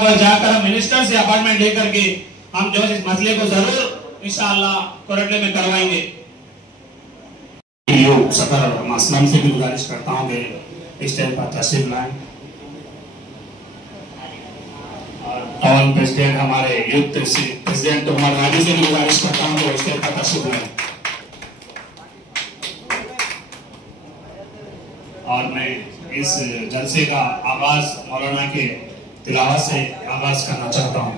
जाकर हम मिनिस्टर से अपॉइंटमेंट लेकर के हम जो इस मसले को जरूर इंशाअल्लाह कोरटले में करवाएंगे। सदर मसलम से भी गुजारिश करता हूँ कि इस टाइम पर तशरीफ लाएं और टाउन प्रेसिडेंट हमारे यूथ प्रेसिडेंट उमर राजी से भी गुजारिश करता हूँ कि इस टाइम पर तशरीफ लाएं। और मैं इस जलसे का आगाज मौलाना के तिलावत से आगाज करना चाहता हूँ।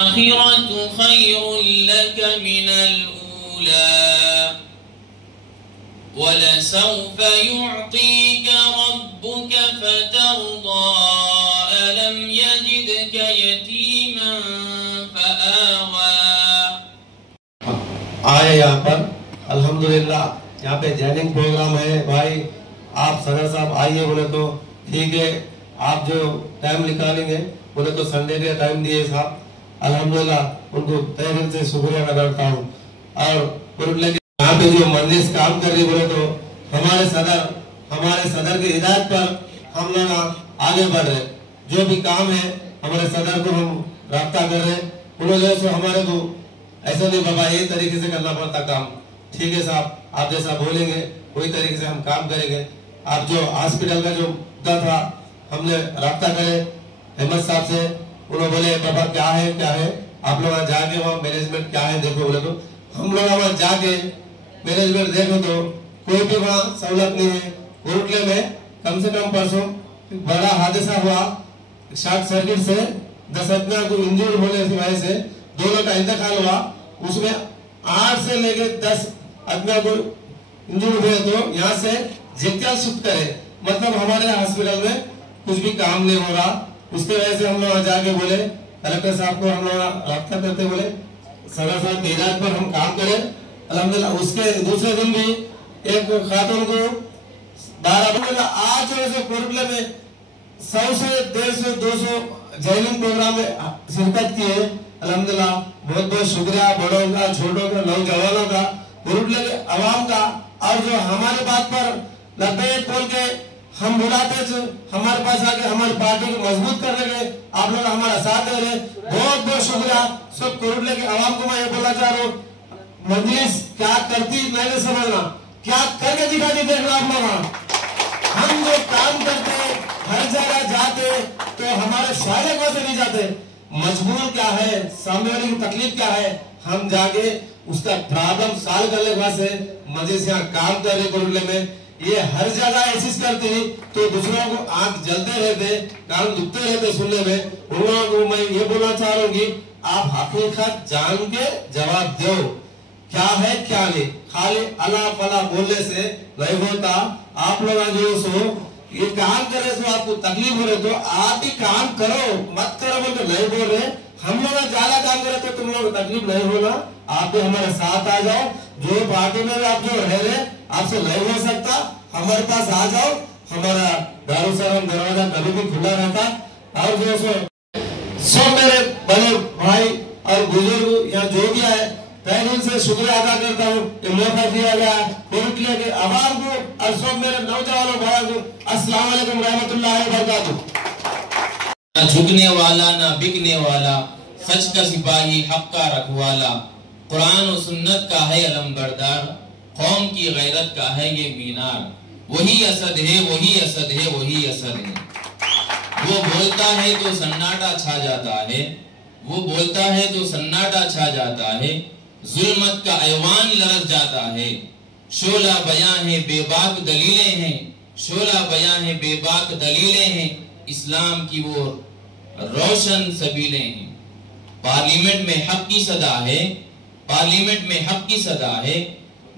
आखिरतु खैरुल लक मिनल ऊला वलसौफ युअतीका रब्बुका फतरदा अलम यजिदका यतीमन फआवा। आए यहाँ पर अल्हम्दुलिल्लाह यहाँ पे जॉइनिंग प्रोग्राम है भाई। आप सदर साहब आइए बोले तो ठीक है, आप जो टाइम निकालेंगे बोले तो संडे के टाइम दिए साहब, अल्हम्दुलिल्लाह उनको तहे दिल से शुक्रिया अदा करता हूँ। और यहाँ पे जो मजलिस काम कर रही बोले तो हमारे सदर की हिदायत पर हम लोग आगे बढ़ रहे। जो भी काम है हमारे सदर को हम राब्ता कर रहे, उन वजह से हमारे को ऐसा नहीं बाबा ये तरीके से करना पड़ता काम। ठीक है साहब, आप जैसा बोलेंगे वही तरीके से हम काम करेंगे। आप जो हॉस्पिटल का जो मुद्दा था हमने राब्ता करे अहमद साहब से, उन्होंने बोले बाबा क्या है आप लोग जाके वहाँ मैनेजमेंट क्या है देखो बोले तो हम लोग वहाँ जाके मैनेजमेंट देखो तो कोई भी वहाँ सहूलत नहीं है। कोरटले में कम से कम परसों बड़ा हादसा हुआ, शॉर्ट सर्किट से 10 आदमियों को इंजर्ड होने की वजह से 2 लोग का इंतकाल हुआ। उसमें 8 से लेके 10 आदमियों को इंजर्ड हुए तो यहाँ से जिक्र शिफ्ट करे, मतलब हमारे हॉस्पिटल में कुछ भी काम नहीं हो रहा। उसके वजह से हम लोग जाके बोले कलेक्टर साहब को हम लोग राब्ता करते बोले सदर साहब की हिदायत पर हम काम करें। अल्हम्दुलिल्लाह उसके दूसरे दिन भी एक खातून को 12 आज जो कोरटले में 100 से 150 200 जॉइनिंग प्रोग्राम में शिरकत की है। अल्हम्दुलिल्लाह बहुत बहुत शुक्रिया बड़ों का, छोटों का, नौजवानों का, कोरटले के अवाम का। और जो हमारे बात पर लबैक बोल के हम बुलाते थे, हमारे पास आके हमारी पार्टी को मजबूत करने के आप लोग हमारा साथ दे रहे, बहुत बहुत शुक्रिया। सब कोरटले के अवाम को मैं ये बोलना चाह रहा हूँ, मजलिस क्या करती मैंने समझना, क्या करके दिखाती देखना आप लोग। हम जो काम करते हर जगह जाते तो हमारे फायदे को से नहीं जाते, मजबूर क्या है, सामने वाले की तकलीफ क्या है, हम जाके उसका प्रॉब्लम सॉल्व करने के बाद से मजलिस यहाँ काम कर रहे कोरटले में। ये हर जगह ऐसी करती तो दूसरों को आंख जलते रहते, कान दुखते रहते सुनने में। उन लोगों को मैं ये बोलना चाह रहा हूँ कि आप हकीकत जान के जवाब दो, क्या है क्या नहीं। खाली अला फला बोलने से नहीं होता। आप लोग जो सो ये काम करे तो आपको तकलीफ हो रही तो आप भी काम करो, मत करो बोल के नहीं बोल रहे। हम लोग ज्यादा काम करे तो तुम लोग तकलीफ नहीं होना, आप भी हमारे साथ आ जाओ। जो पार्टी में आप जो रह रहे आपसे नहीं हो सकता, हमारे पास आ जाओ, हमारा दारुसलाम दरवाजा कभी भी खुला रहता। और जो सो मेरे बड़े भाई और बुजुर्ग यहाँ जो भी आए तहे दिल से शुक्रिया अदा करता हूँ कि मौका दिया गया कोरटले के अवाम को और सब मेरे नौजवानों भाइयों को अस्सलाम वालेकुम रहमतुल्लाहि व बरकातुहू। ना झुकने वाला ना बिकने वाला, सच का सिपाही हक का रखवाला, कुरान और सुन्नत का है अलमबरदार, कौम की गैरत का है ये मीनार। वही असद है वही असद है वही असद है। वो बोलता है तो सन्नाटा छा जाता है, वो बोलता है तो सन्नाटा छा जाता है, जुल्मत का ऐवान लरस जाता है। शोला बयां है बेबाक दलीलें हैं, शोला बयां है बेबाक दलीलें हैं, इस्लाम की वो रोशन सबीलें हैं। पार्लियामेंट में हक की सदा है, पार्लियामेंट में हक की सदा है,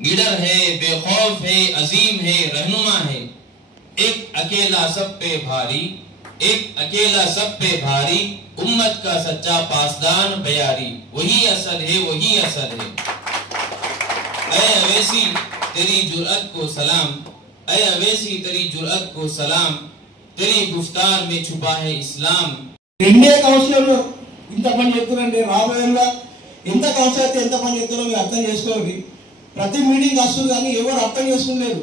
निडर है, बेखौफ है, अजीम है, रहनुमा है। एक अकेला सब पे भारी, एक अकेला सब पे भारी, उम्मत का सच्चा पासदान बयारी, वही असल है, वही असल है। ऐ अवैसी तेरी जुर्अत को सलाम, ऐ अवैसी तेरी जुर्अत को सलाम, तेरी गुफ्तार में छुपा है इस्लाम। ఇండియా కౌన్సిల్ ఇంత పని చేస్తున్నారండి, రాబోయేలా ఎంత కౌన్సిల్ అయితే ఎంత పని చేస్తున్నారో మీరు అర్థం చేసుకోండి. ప్రతి మీటింగ్ వస్తుంది కానీ ఎవరు అర్థం చేసుకునేరు.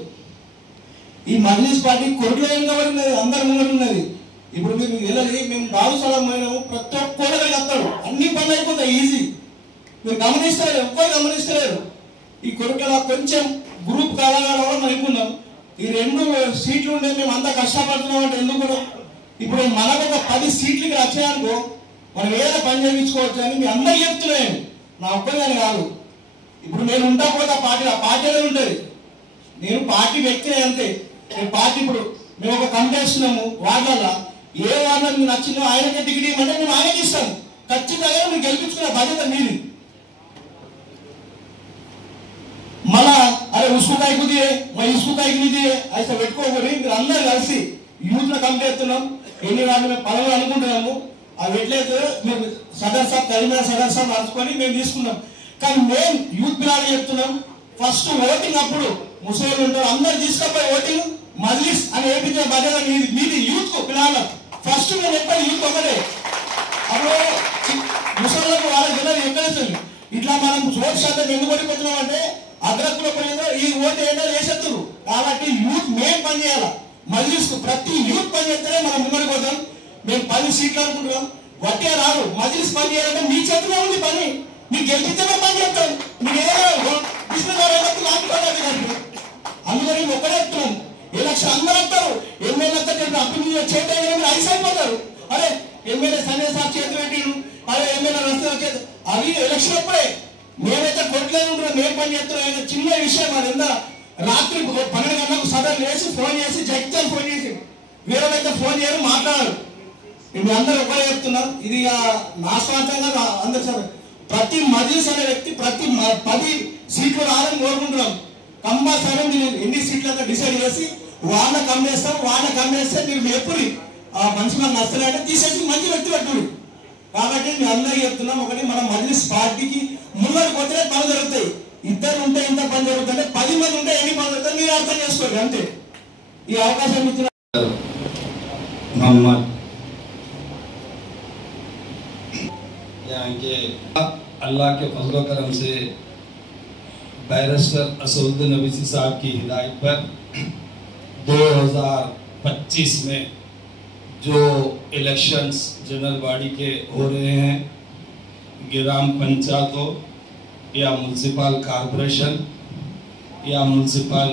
ఈ మజ్లిస్ పార్టీ కొడుకులో వెనుకబడినది, అందరి ముంగట ఉన్నది. ఇప్పుడు మీరు వెళ్ళి మేము దారుసలం పోయినాము, ప్రతి ఒక్కరు వస్తాడు, అన్ని పనులు అయిపోతాయి ఈజీ. మీరు గమనిస్తారు, ఎవ్వరు గమనిస్తలేరు. ఈ కొడుకుల కొంచెం గ్రూప్ కళాకారులు మనం అనుకున్నాం, ఈ 2 సీట్లు ఉండే మేము అంత కష్టపడుతున్నాం అంటే ఎందుకు? ఇప్పుడు మనకు ఒక 10 సీట్లకి వచ్చాయనుకో మనం ఏదైనా పని చేయించుకోవచ్చు అని మీ అందరూ చెప్తున్నాను, నా ఒక్కరిని కాదు. ఇప్పుడు నేను ఉంటా పోతే ఆ పార్టీలో ఉంటుంది. నేను పార్టీ వ్యక్తినే అంతే. నేను పార్టీ ఇప్పుడు మేము ఒక కంటెస్టున్నాము వార్డులలో, ఏ వార్డులో మీకు నచ్చిందో ఆయనకే టికెట్ ఇవ్వమంటే మేము ఆయనకి ఇస్తాను. ఖచ్చితంగా మీరు గెలిపించుకునే బాధ్యత మీది. మళ్ళా అరే ఉసుకు కాయకు దియే మా ఇసుకు కాయకు నీ దియే అయితే పెట్టుకోకూడదు. మీరు అందరూ కలిసి యూత్ లో కంప్లీట్ చేస్తున్నాం, ఎన్ని వాళ్ళు మేము పదవులు అనుకుంటున్నాము. అవి ఎట్లయితే మేము సదర్ సాబ్ కరీంనగర్ సదర్ సాబ్ నడుచుకొని మేము తీసుకున్నాం. కానీ మేము యూత్ పిల్లలు చెప్తున్నాం, ఫస్ట్ ఓటింగ్ అప్పుడు ముసలి ఉంటారు, అందరు తీసుకపోయి ఓటింగ్ మజ్లిస్ అని వేయించే బాధ్యత మీది యూత్ కు పిల్లలు. ఫస్ట్ మేము చెప్పాలి యూత్ ఒకటే. అప్పుడు ముసళ్ళకు వాళ్ళ పిల్లలు ఎక్కడేస్తుంది. ఇట్లా మనం ఓటు శాతం ఎందుకు ఓడిపోతున్నాం అంటే అగ్రకుల పోయిందో ఈ ఓటు ఏంటో వేసేస్తారు. కాబట్టి యూత్ మేము పని చేయాలి. మజ్లిస్ కు ప్రతి యూత్ పని చేస్తేనే మనం ముంగడికి పోతాం. మేము 10 సీట్లు అనుకుంటున్నాం, వట్టే రాదు. మజ్లిస్ పని చేయాలంటే మీ చేతిలో ఉంది పని. మీకు గెలిపితేనే పని చేస్తాం. మీకు ఏదో అందుకని ఒకటే చెప్తున్నాం, ఎలక్షన్ అందరూ వస్తారు, ఎమ్మెల్యే అప్పుడు చేతి ఐస్ అయిపోతారు. అరే ఎమ్మెల్యే సంజయ్ సాబ్ చేతులు పెట్టిండు, అరే ఎమ్మెల్యే రస్తు చేతి అవి ఎలక్షన్ అప్పుడే. మేమైతే కొట్లేదు ఉంటున్నాం, మేము పని చేస్తున్నాం. చిన్న విషయం అది ఎంత రాత్రి 12 గంటలకు సదరు వేసి ఫోన్ చేసి జగ్జాన్ ఫోన్ చేసి వేరేదైతే ఫోన్ చేయరు, మాట్లాడారు. మేము అందరూ ఒకటే చెప్తున్నాం, ఇది నా స్వార్థంగా అందరు సార్ ప్రతి మజ్లిస్ అనే వ్యక్తి ప్రతి 10 సీట్లు రావాలని కోరుకుంటున్నాం. కంపల్సరీ మీరు ఎన్ని సీట్లతో డిసైడ్ చేసి వాళ్ళని కమ్మేస్తాం, వాళ్ళని కమ్మేస్తే మీరు ఎప్పుడు మనిషి మనకు నచ్చలేదంటే తీసేసి మంచి వ్యక్తి పెట్టుడు. కాబట్టి మేము అందరికీ చెప్తున్నాం, ఒకటి మన మజ్లిస్ పార్టీకి ముందరికి పోతే పనులు జరుగుతాయి. ఇద్దరు ఉంటే ఇంత పని జరుగుతుంటే 10 మంది ఉంటే ఎన్ని పనులు జరుగుతాయి మీరు అర్థం చేసుకోండి అంతే. ఈ అవకాశం ఇచ్చిన मोहम्मद यहाँ के अल्लाह के फजल करम से बैरिस्टर असदुद्दीन अवैसी साहब की हिदायत पर 2025 में जो इलेक्शंस जनरल बॉडी के हो रहे हैं, ग्राम पंचायत हो या म्यूनसिपल कॉरपोरेशन या म्यूनसिपल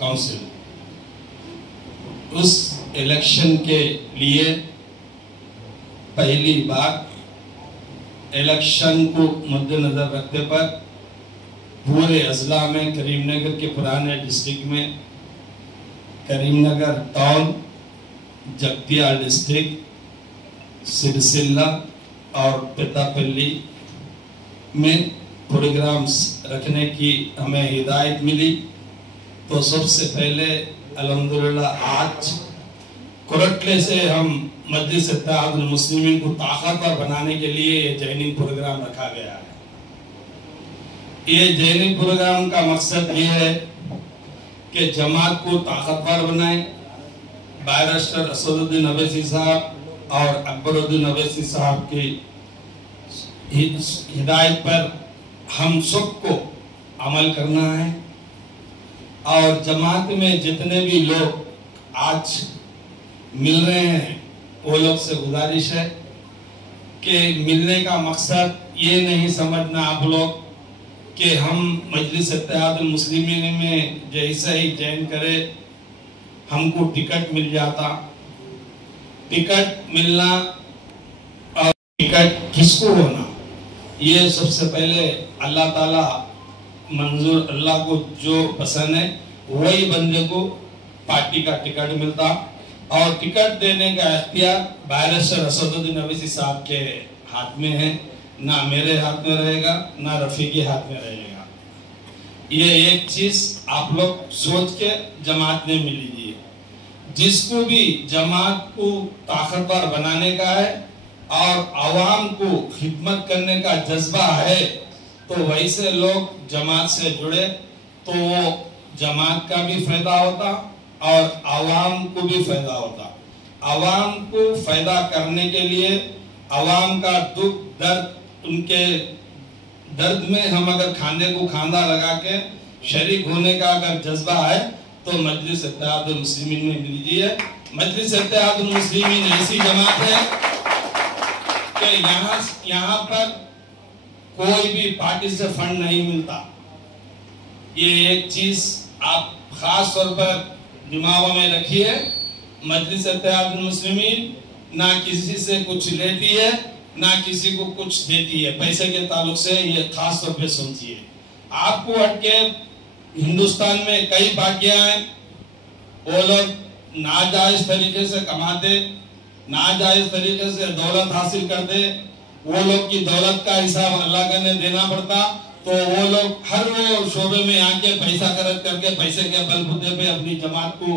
काउंसिल, उस इलेक्शन के लिए पहली बार इलेक्शन को मद्देनजर रखते पर पूरे अजला में करीमनगर के पुराने डिस्ट्रिक्ट में करीमनगर टाउन, जगतिया डिस्ट्रिक्ट, सिरसिल्ला और पेतापल्ली में प्रोग्राम्स रखने की हमें हिदायत मिली। तो सबसे पहले अल्हम्दुलिल्लाह आज कोरटले से हम मजलिस इत्तेहादुल मुस्लिमीन को ताकतवर बनाने के लिए ये जॉइनिंग प्रोग्राम रखा गया है। ये जॉइनिंग प्रोग्राम का मकसद ये है कि जमात को ताकतवर बनाए। बैरिस्टर असदुद्दीन अवैसी साहब और अकबरुद्दीन अवैसी साहब की हिदायत पर हम सबको अमल करना है। और जमात में जितने भी लोग आज मिल रहे हैं वो लोग से गुजारिश है कि मिलने का मकसद ये नहीं समझना आप लोग कि हम मजलिस इत्तेहादुल मुस्लिमीन में जैसे ही ज्वाइन करे हमको टिकट मिल जाता। टिकट मिलना और टिकट किसको होना, ये सबसे पहले अल्लाह ताला मंजूर, अल्लाह को जो पसंद है वही बंदे को पार्टी का टिकट मिलता। और टिकट देने का इख्तियार बैरिस्टर असदुद्दीन अवैसी साहब के हाथ में है, ना मेरे हाथ में रहेगा, ना रफी के हाथ में रहेगा। ये एक चीज आप लोग सोच के जमात में मिल लीजिए। जिसको भी जमात को ताकतवर बनाने का है और आवाम को खिदमत करने का जज्बा है, तो वैसे लोग जमात से जुड़े तो वो जमात का भी फायदा होता और आवाम को भी फायदा होता। आवाम को फायदा करने के लिए आवाम का दुख दर्द, उनके दर्द में हम अगर खांधे को खांधा लगा के शरीक होने का अगर जज्बा है तो मजलिस इत्तेहादुल मुस्लिमीन में लीजिए। मजलिस इत्तेहादुल मुस्लिमीन ऐसी जमात है कि यहाँ पर कोई भी पार्टी से फंड नहीं मिलता। ये एक चीज आप खास तौर पर दिमाग में रखिए। मजलिस इत्तेहादुल मुस्लिमीन ना किसी से कुछ लेती है ना किसी को कुछ देती है पैसे के ताल्लुक से, ये खास तौर पे समझिए। आपको हटके हिंदुस्तान में कई पार्टियां हैं, वो लोग नाजायज तरीके से कमाते, नाजायज तरीके से दौलत हासिल करते, वो लोग की दौलत का हिसाब अल्लाह का ने देना पड़ता, तो वो लोग हर वो शोबे में आके पैसा खर्च करके पैसे के बलबूते पे अपनी जमात को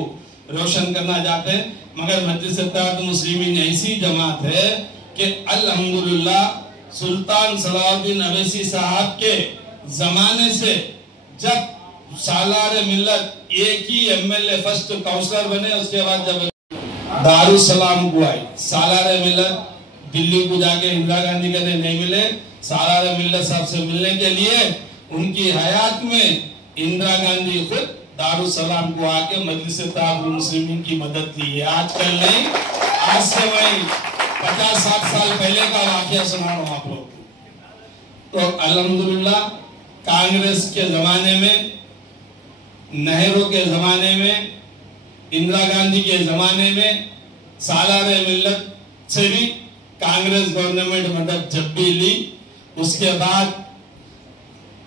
रोशन करना चाहते हैं। मगर मजलिस इत्तेहादुल मुस्लिमीन ऐसी जमात है कि अल्हम्दुलिल्लाह सुल्तान सलाहुद्दीन अवैसी साहब के जमाने से जब सालार मिल्लत एक ही एमएलए फर्स्ट काउंसलर बने, उसके बाद जब दारुसलाम को आई, सालार मिल्लत दिल्ली को जाके इंदिरा गांधी के नहीं मिले, सालार मिल्लत साहब से मिलने के लिए उनकी हयात में इंदिरा गांधी खुद दारुसलाम को आके मजलिस इत्तेहादुल मुस्लिमीन की मदद ली है। आजकल नहीं, आज से वही 50-60 साल पहले का वाकया सुना रहा हूं आप लोग को। तो अल्हम्दुलिल्लाह कांग्रेस के जमाने में, नेहरू के जमाने में, इंदिरा गांधी के जमाने में सालारे मिल्लत से भी कांग्रेस गवर्नमेंट मदद जब भी ली, उसके बाद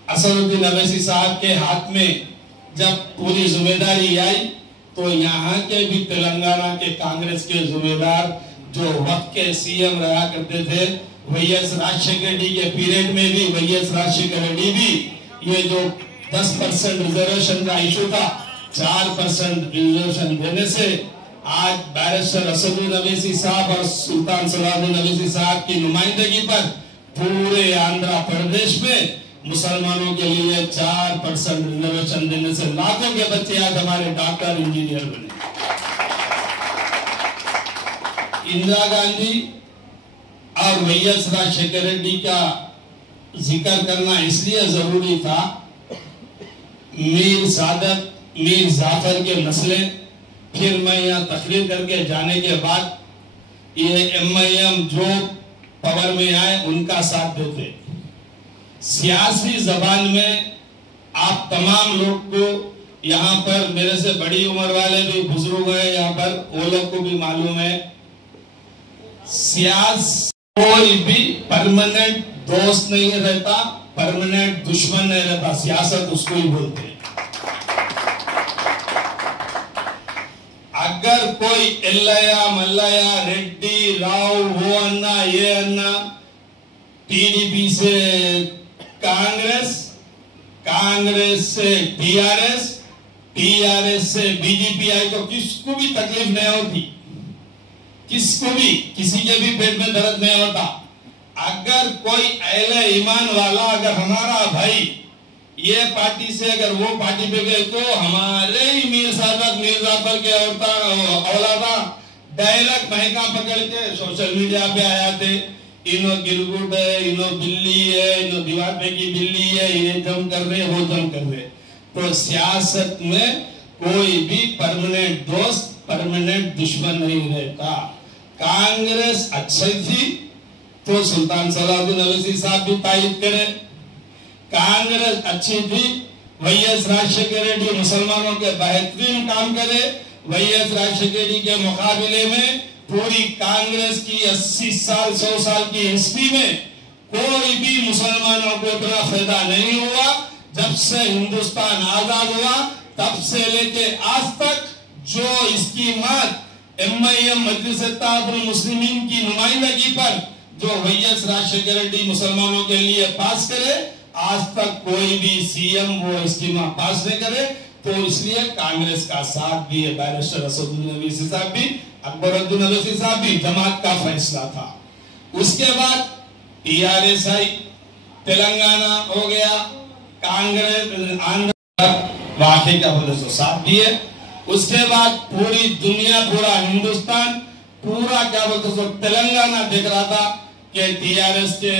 असदुद्दीन अवैसी साहब के हाथ में जब पूरी जिम्मेदारी आई तो यहाँ के भी तेलंगाना के कांग्रेस के जिम्मेदार जो वक्त के सीएम रहा करते थे, वाईएस राजशेखर रेड्डी के पीरियड में भी वाईएस राजशेखर रेड्डी भी ये जो 10% रिजर्वेशन का इशू था, 4% रिजर्वेशन देने से आज बैरिस्टर असदुद्दीन अवैसी साहब और सुल्तान सलाहुद्दीन अवैसी साहब की नुमाइंदगी पर पूरे आंध्र प्रदेश में मुसलमानों के लिए 4% रिजर्वेशन देने से लाखों के बच्चे आज हमारे डॉक्टर इंजीनियर बने। इंदिरा गांधी और वाईएस राजशेखर रेड्डी का जिक्र करना इसलिए जरूरी था, मीर सादत, मीर जाफर के मसले फिर मैं यहाँ तकरीर करके जाने के बाद ये एमआईएम जो पावर में आए उनका साथ देते। सियासी जबान में आप तमाम लोग को, यहाँ पर मेरे से बड़ी उम्र वाले भी बुजुर्ग हैं यहाँ पर, वो लोग को भी मालूम है, कोई भी परमानेंट दोस्त नहीं रहता, परमानेंट दुश्मन नहीं रहता, सियासत उसको ही बोलते हैं। अगर कोई एल्लया मल्लया रेड्डी राव वो अन्ना ये अन्ना, टीडीपी से कांग्रेस, कांग्रेस से टीआरएस, टीआरएस से बीजेपी आई तो किसको भी तकलीफ नहीं होती, किसको भी किसी के भी पेट में दर्द नहीं होता। अगर कोई अहले ईमान वाला, अगर हमारा भाई ये पार्टी से अगर वो पार्टी पे गए तो हमारे ही मीर सादत मीर जाफर के औलादा डायलॉग महंगा पकड़ के सोशल मीडिया पे आया थे, इनो गिलगुट है, इनो बिल्ली है, इनो दीवार पे की बिल्ली है, ये जम कर रहे वो जम कर रहे। तो सियासत में कोई भी परमानेंट दोस्त परमानेंट दुश्मन नहीं रहता। कांग्रेस अच्छी थी तो सुल्तान सलाहुद्दीन अवैसी साहब भी तायद करे, कांग्रेस अच्छी थी, वाईएस राजशेखर रेड्डी मुसलमानों के बेहतरीन काम करे, वाईएस राजशेखर रेड्डी के मुकाबले में पूरी कांग्रेस की 80 साल 100 साल की हिस्ट्री में कोई भी मुसलमानों को इतना फायदा नहीं हुआ। जब से हिंदुस्तान आजाद हुआ तब से लेके आज तक जो स्कीमात MIM मजलिस इत्तेहादुल मुस्लिमीन की नुमाइंदगी पर जो वैएस राजशेखर रेड्डी मुसलमानों के लिए पास करे, आज तक कोई भी CM वो स्कीम पास नहीं करे। तो इसलिए कांग्रेस का साथ भी है, बैरिस्टर असदुद्दीन ओवैसी साहब भी, अकबरुद्दीन ओवैसी साहब भी, जमात का फैसला था। उसके बाद TRS आई, तेलंगाना हो गया, कांग्रेस आंध्र वाकई का बोले तो साथ भी है। उसके बाद पूरी दुनिया, पूरा हिंदुस्तान, पूरा क्या बोलते सो तेलंगाना देख रहा था कि TRS के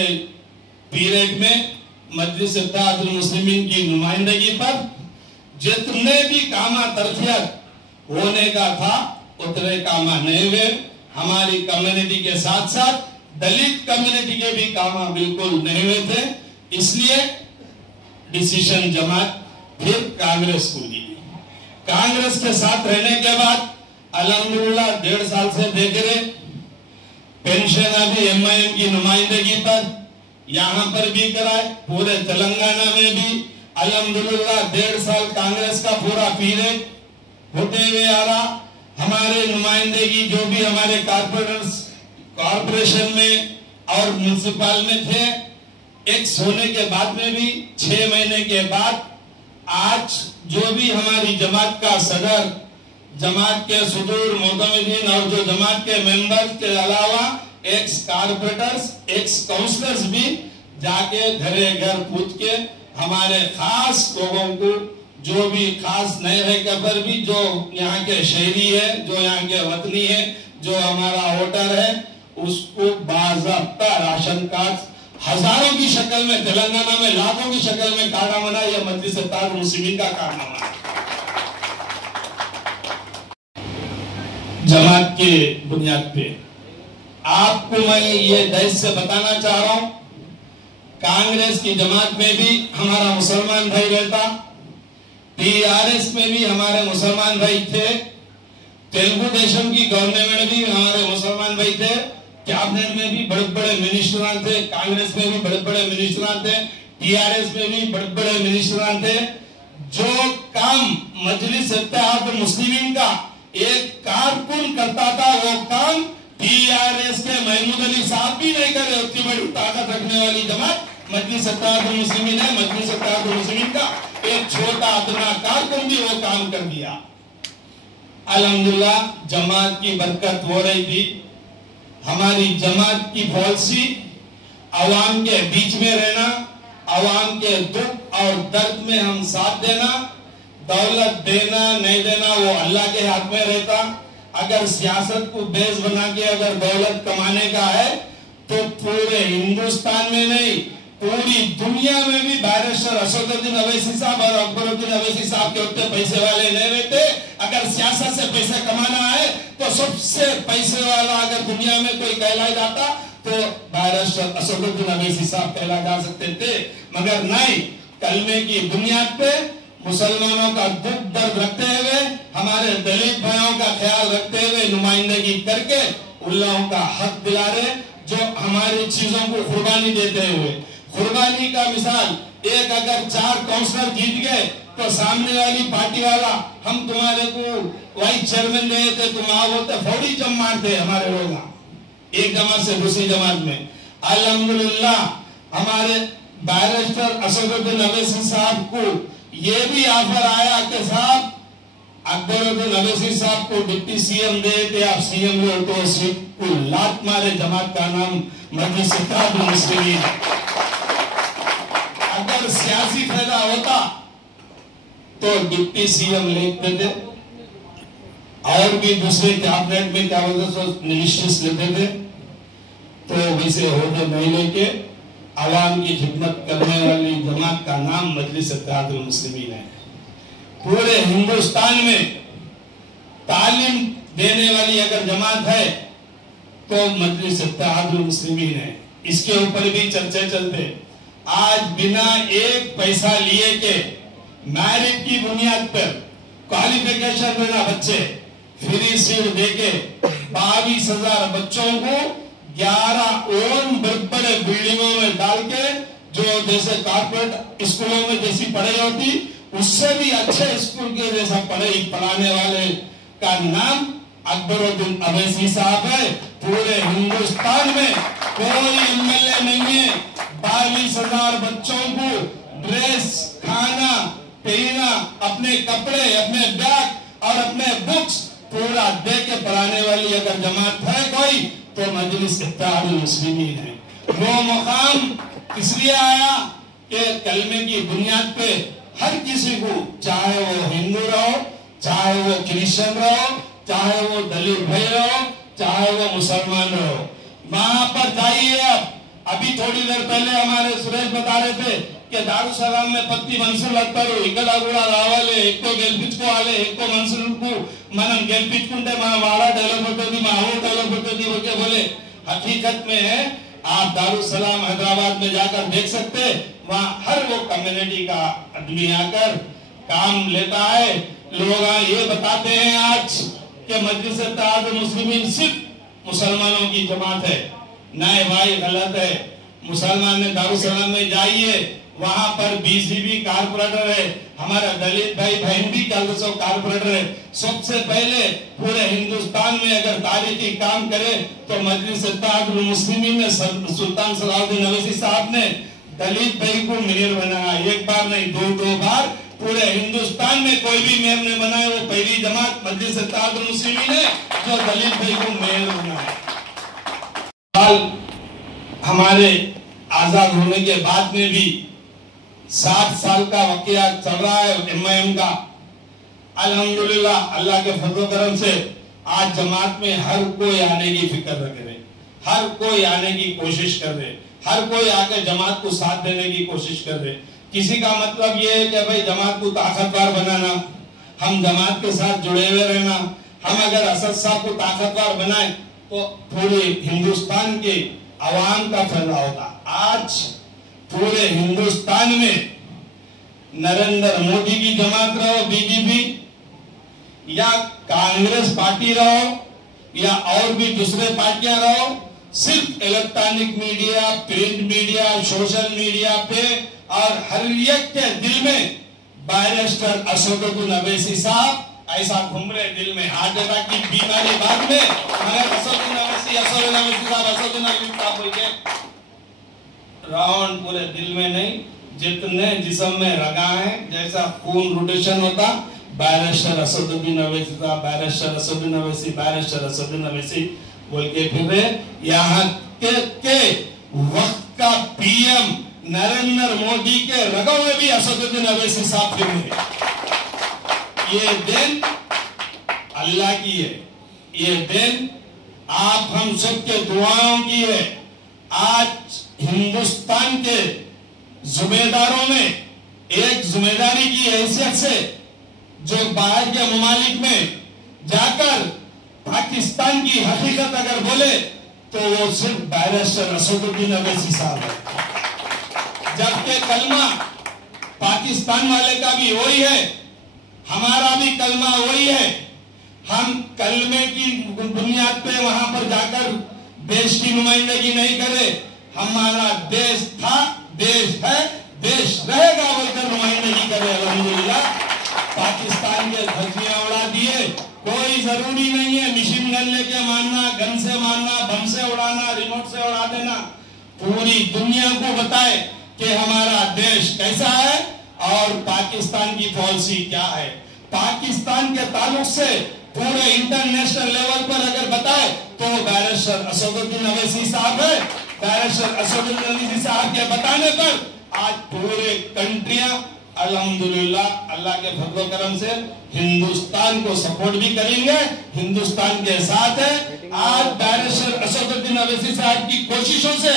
पीरियड में मजलिस इत्तेहादुल मुस्लिमीन की नुमाइंदगी पर जितने भी कामा तरफियत होने का था उतने कामा नहीं हुए। हमारी कम्युनिटी के साथ साथ दलित कम्युनिटी के भी कामा बिल्कुल नहीं हुए थे। इसलिए डिसीजन जमात फिर कांग्रेस को ली। कांग्रेस के साथ रहने के बाद अल्हम्दुलिल्लाह 1.5 साल से देख रहे पेंशन अभी MIM की नुमाइंदगी पर यहाँ पर भी कराए, पूरे तेलंगाना में भी अल्हम्दुलिल्लाह 1.5 साल कांग्रेस का पूरा पीरियड होते हुए आ रहा। हमारे नुमाइंदगी जो भी हमारे कॉर्पोरेशन में और म्युनिसिपल में थे, एक होने के बाद में भी 6 महीने के बाद आज जो भी हमारी जमात का सदर, जमात के सुदूर मोहतमिदीन और जो जमात के मेंबर्स के अलावा एक्स कारपोरेटर्स, एक्स काउंसलर्स भी जाके घरे घर पूछ के हमारे खास लोगों को, जो भी खास नहीं रह पर भी जो यहाँ के शहरी है, जो यहाँ के वतनी है, जो हमारा वोटर है, उसको बाज़ाब्ता राशन कार्ड हजारों की शक्ल में, तेलंगाना में लाखों की शक्ल में कार्ड बना। यह मजलिस इत्तेहादुल मुस्लिमीन का कारनामा है। जमात के बुनियाद पे आपको मैं ये दहज से बताना चाह रहा हूं, कांग्रेस की जमात में भी हमारा मुसलमान भाई रहता, TRS में भी हमारे मुसलमान भाई थे, तेलुगु देशम की गवर्नमेंट में भी हमारे मुसलमान भाई थे, कैबिनेट में भी बड़े बड़े मिनिस्टर थे, कांग्रेस में भी बड़े बड़े मिनिस्टर थे, TRS में भी बड़े बड़े मिनिस्टर थे। जो काम मजलिस इत्तेहादुल मुस्लिमीन का एक कारकुन करता था, वो काम TRS के महमूद अली साहब भी नहीं करे। उतनी बड़ी ताकत रखने वाली जमात मजलिस इत्तेहादुल मुस्लिमीन है। मजलिस इत्तेहादुल मुस्लिमीन का एक छोटा अदना कारकुन भी वो काम कर दिया। अल्हम्दुलिल्लाह जमात की बरकत हो रही थी। हमारी जमात की पॉलिसी अवाम के बीच में रहना, अवाम के दुख और दर्द में हम साथ देना, दौलत देना नहीं देना वो अल्लाह के हाथ में रहता। अगर सियासत को बेस बना के अगर दौलत कमाने का है तो पूरे हिंदुस्तान में नहीं, पूरी दुनिया में भी बैरिस्टर असदुद्दीन ओवैसी साहब और अकबरुद्दीन ओवैसी साहब के उतने पैसे वाले नहीं रहते। अगर सियासत से पैसे कमाना है तो सबसे पैसे वाला अगर दुनिया में कोई कहला जाता तो बैरिस्टर असदुद्दीन ओवैसी साहब कहला जा सकते थे, मगर नहीं। कलमे की बुनियाद पे मुसलमानों का दुख दर्द रखते हुए, हमारे दलित भाइयों का ख्याल रखते हुए नुमाइंदगी करके उन लोगों का हक दिला रहे, जो हमारी चीजों को कुर्बानी देते हुए। कुर्बानी का मिसाल, एक अगर 4 काउंसलर जीत गए तो सामने वाली पार्टी वाला हम तुम्हारे को वाइस चेयरमैन दे थे, तुम आओ बोलते फौरी जम मारते हमारे लोग एक जमात से दूसरी जमात में। अल्हम्दुलिल्लाह हमारे बैरिस्टर असदुद्दीन ओवैसी साहब को ये भी ऑफर आया कि साहब अकबरुद्दीन ओवैसी साहब को डिप्टी CM दे थे, आप CM हो तो सीट को लात मारे। जमात का नाम मजलिस इत्तेहादुल मुस्लिमीन। अगर सियासी फायदा होता तो डिप्टी CM लेते थे और भी दूसरे कैबिनेट में क्या बोलते मिनिस्टर्स लेते थे, तो वैसे होते नहीं लेके आवाम की खिदमत करने वाली जमात का नाम मजलिस इत्तेहादुल मुस्लिमीन है। पूरे हिंदुस्तान में तालीम देने वाली अगर जमात है तो मजलिस इत्तेहादुल मुस्लिमीन है। इसके ऊपर भी चर्चे चलते। आज बिना एक पैसा लिए के मैरिट की बुनियाद पर क्वालिफिकेशन देना, बच्चे फ्री सीट देके 22,000 बच्चों को 11 ओन बड़े बिल्डिंगों में डाल के, जो जैसे कॉर्पोरेट स्कूलों में जैसी पढ़ाई होती उससे भी अच्छे स्कूल के जैसा पढ़ाई पढ़ाने वाले का नाम अकबरुद्दीन अवैसी साहब है। पूरे हिंदुस्तान में कोई एमएलए नहीं है 22,000 बच्चों को ड्रेस, खाना, पीना, अपने कपड़े, अपने बैग और अपने बुक्स पूरा दे के पढ़ाने वाली अगर जमात है कोई तो मजलिस इत्तेहादुल मुस्लिमीन है। वो मुकाम इसलिए आया कि कलमे की बुनियाद पे हर किसी को, चाहे वो हिंदू रहो, चाहे वो क्रिश्चियन रहो, चाहे वो दलित भाई रहो, चाहे वो मुसलमान रहो, वहां पर जाइए। अभी थोड़ी देर पहले हमारे सुरेश बता रहे थे कि दारुसलाम में पत्ती मनसूर लगता इकड़ा गुड़ा रावले एक तो गेलपिचको आले एक तो मनसूर को మనం గెలిపించుకుంటే మన వాడ డెవలప్ అవుతుంది, మా ఊరు డెవలప్ అవుతుంది ఓకే बोले। हकीकत में है आप दारुसलाम हैदराबाद में जाकर देख सकते, वहाँ हर वो कम्युनिटी का आदमी आकर काम लेता है। लोग ये बताते हैं आज कि मजलिस इत्तेहादुल मुस्लिमीन सिर्फ मुसलमानों की जमात है। नहीं भाई, गलत है। मुसलमान ने दारुसलाम में जाइए, वहां पर बीसीबी कारपोरेटर है, हमारा दलित भाई बहन भी कारपोरेटर है। सबसे पहले पूरे हिंदुस्तान में अगर तारीखी काम करे तो मजलिस इत्तेहादुल मुस्लिमीन ने सुल्तान सलाहुद्दीन अवैसी साहब ने दलित भाई को मेयर बनाया। एक बार नहीं, दो बार। पूरे हिंदुस्तान में कोई भी मेयर ने बनाया, वो पहली जमात मजलिस इत्तेहादुल मुस्लिमीन है जो दलित भाई को मेयर बनाया। हमारे आजाद होने के बाद में भी 60 साल का वाकया चल रहा है एमआईएम का। अल्हम्दुलिल्लाह अल्लाह के फजल करम से आज जमात में हर कोई आने की फिक्र रख रहे, हर कोई आने की कोशिश कर रहे, हर कोई आके जमात को साथ देने की कोशिश कर रहे। किसी का मतलब ये है कि भाई जमात को ताकतवर बनाना, हम जमात के साथ जुड़े हुए रहना। हम अगर असद साहब को ताकतवर बनाए तो पूरे हिंदुस्तान के आवाम का फायदा होगा। आज पूरे हिंदुस्तान में नरेंद्र मोदी की जमात रहो, बीजेपी या कांग्रेस पार्टी रहो या और भी दूसरे पार्टियां रहो, सिर्फ electronic media, print media, social media पे और हर एक के दिल में बैरिस्टर असदुद्दीन अवैसी साहब ऐसा घूम रहे दिल में। हार्ट अटैक की बीमारी बाद में असदुद्दीन अवैसी साहब बोल के राउंड पूरे दिल में नहीं, जितने जिस्म में रगा है, जैसा खून रोटेशन होता, बैरिस्टर असदुद्दीन अवैसी साहब, बैरिस्टर असदुद्दीन अवैसी, बैरिस्टर असदुद्दीन अवैसी बोल के फिर रहे। यहाँ के वक्त का पीएम नरेंद्र मोदी के रगों में भी असदुद्दीन अवैसी साहब फिर रहे। ये दिन अल्लाह की है, ये दिन आप हम सबके दुआओं की है। आज हिंदुस्तान के जुम्मेदारों में एक जिम्मेदारी की हैसियत से जो बाहर के ममालिक में जाकर पाकिस्तान की हकीकत अगर बोले तो वो सिर्फ बैरिस्टर असदुद्दीन अवैसी साहब है। जबकि कलमा पाकिस्तान वाले का भी वही है, हमारा भी कलमा वही है। हम कलमे की बुनियाद पे वहां पर जाकर देश की नुमाइंदगी नहीं करे। हमारा देश था, देश है, देश रहेगा बोलकर नुमाइंदगी करे। अल्हम्दुलिल्लाह पाकिस्तान के धज्जियां उड़ा दिए। कोई जरूरी नहीं है मशीन गन लेके मारना, गन से मारना, बम से उड़ाना, रिमोट से उड़ा देना। पूरी दुनिया को बताए कि हमारा देश कैसा है और पाकिस्तान की पॉलिसी क्या है। पाकिस्तान के ताल्लुक से पूरे इंटरनेशनल लेवल पर अगर बताए तो बैरिस्टर असदुद्दीन अवैसी साहब है। बैरिस्टर असदुद्दीन अवैसी साहब के बताने पर आज पूरे कंट्रियां अल्हम्दुलिल्लाह अल्लाह के फजल करम से हिंदुस्तान को सपोर्ट भी करेंगे, हिंदुस्तान के साथ है। आज बैरिस्टर असदुद्दीन अवैसी साहब की कोशिशों से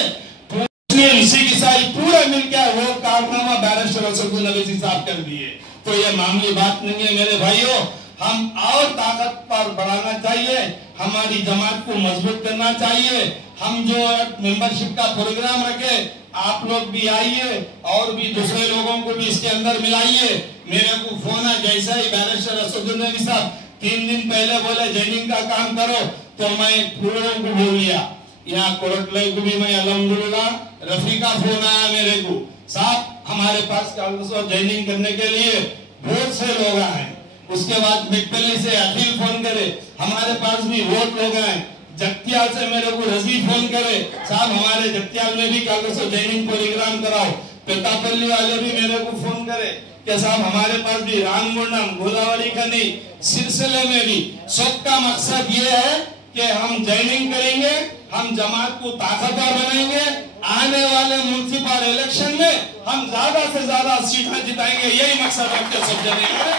सिख ईसाई पूरा मिलकर वो कारनामा बैरिस्टर असदुद्दीन अवैसी साहब कर दिए। तो ये मामूली बात नहीं है मेरे भाइयों। हम और ताकत पर बढ़ाना चाहिए, हमारी जमात को मजबूत करना चाहिए। हम जो मेंबरशिप का प्रोग्राम रखे, आप लोग भी आइए और भी दूसरे लोगों को भी इसके अंदर मिलाइए। मेरे को फोन है, जैसा ही बैरिस्टर असदुद्दीन अवैसी साहब 3 दिन पहले बोले जॉइनिंग का काम करो तो मैं पूरे को बोल लिया। यहाँ कोरटले को भी मैं अल्हम्दुलिल्लाह रफी का फोन आया मेरे को, साहब हमारे पास जॉइनिंग करने के लिए बहुत से लोग आए। उसके बाद मिटपल्ली से अखिल फोन करे, हमारे पास भी वोट हो गए। जगतियाल से मेरे को रजी फोन करे, साहब हमारे जगतियाल में भी कागज से जॉइनिंग प्रोग्राम कराओ। पेतापल्ली वाले भी मेरे को फोन करे कि साहब हमारे पास भी रामगुंडम, गोदावरी खनी सिलसिले में भी सबका मकसद ये है कि हम जॉइनिंग करेंगे, हम जमात को ताकतवर बनाएंगे, आने वाले म्युनिसिपल इलेक्शन में हम ज्यादा से ज्यादा सीटें जिताएंगे। यही मकसद रखते सब जने हैं।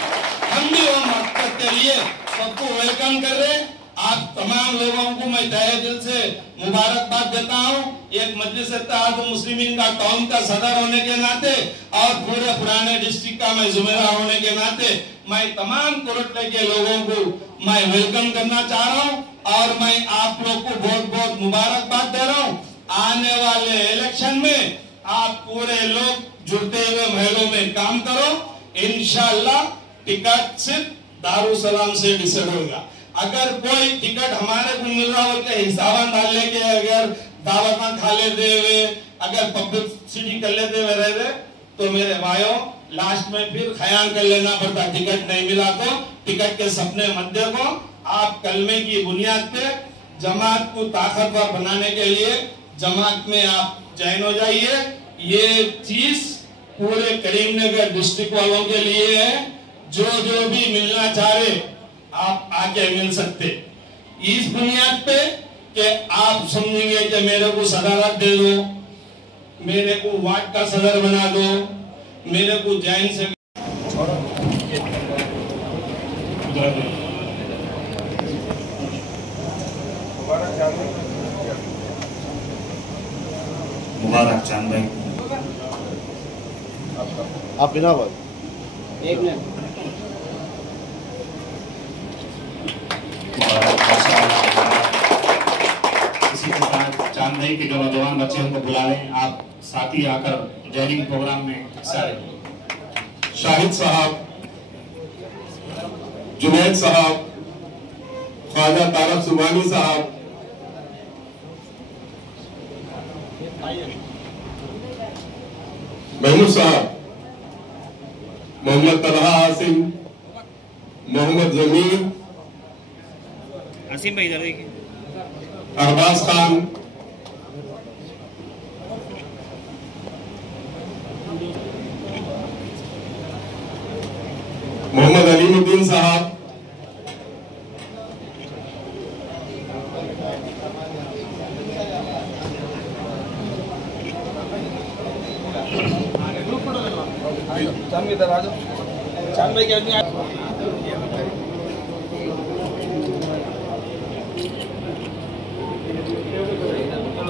हम भी वो मकसद के लिए सबको वेलकम कर रहे हैं। आप तमाम लोगों को मैं तहे दिल से मुबारकबाद देता हूँ। एक मजलिस इत्तेहाद मुस्लिमीन का टाउन का सदर होने के नाते और पूरे पुराने डिस्ट्रिक्ट का मैं जुमेराह होने के नाते मैं तमाम कोरटले के लोगों को मैं वेलकम करना चाह रहा हूँ और मैं आप लोग को बहुत बहुत मुबारकबाद दे रहा हूँ। आने वाले इलेक्शन में आप पूरे लोग जुड़ते हुए महलों में काम करो। इंशाअल्लाह टिकट सिर्फ दारुसलाम से डिसाइड होगा। अगर कोई टिकट हमारे को मिल रहा हो के हिसाब डाल लेके अगर दावत खा लेते हुए अगर पब्लिसिटी कर लेते हुए रह तो मेरे भाइयों लास्ट में फिर ख्याल कर लेना पड़ता। टिकट नहीं मिला तो टिकट के सपने मत देखो। आप कलमे की बुनियाद पे जमात को ताकतवर बनाने के लिए जमात में आप ज्वाइन हो जाइए। ये चीज पूरे करीमनगर डिस्ट्रिक्ट वालों के लिए है। जो जो भी मिलना चाह रहे आप आके मिल सकते। इस बुनियाद पे कि आप समझेंगे कि मेरे को सदारत दे दो, मेरे को वार्ड का सदर बना दो, मेरे को जॉइंट से मुबारक चांद भाई। आप बिना बात एक मिनट इसी प्रकार चांद भाई के जो नौजवान बच्चे उनको बुला लें। आप साथ ही आकर जॉइनिंग प्रोग्राम में हिस्सा लें। शाहिद साहब, जुनैद साहब, ख्वाजा तारक सुबानी साहब, महमूद साहब, मोहम्मद तलहा आसिम, मोहम्मद जमीर, आसिम भाई इधर देखिए, अरबाज खान, मोहम्मद अलीमुद्दीन साहब, चांद भाई क्या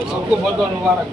सबको बहुत बहुत मुबारक।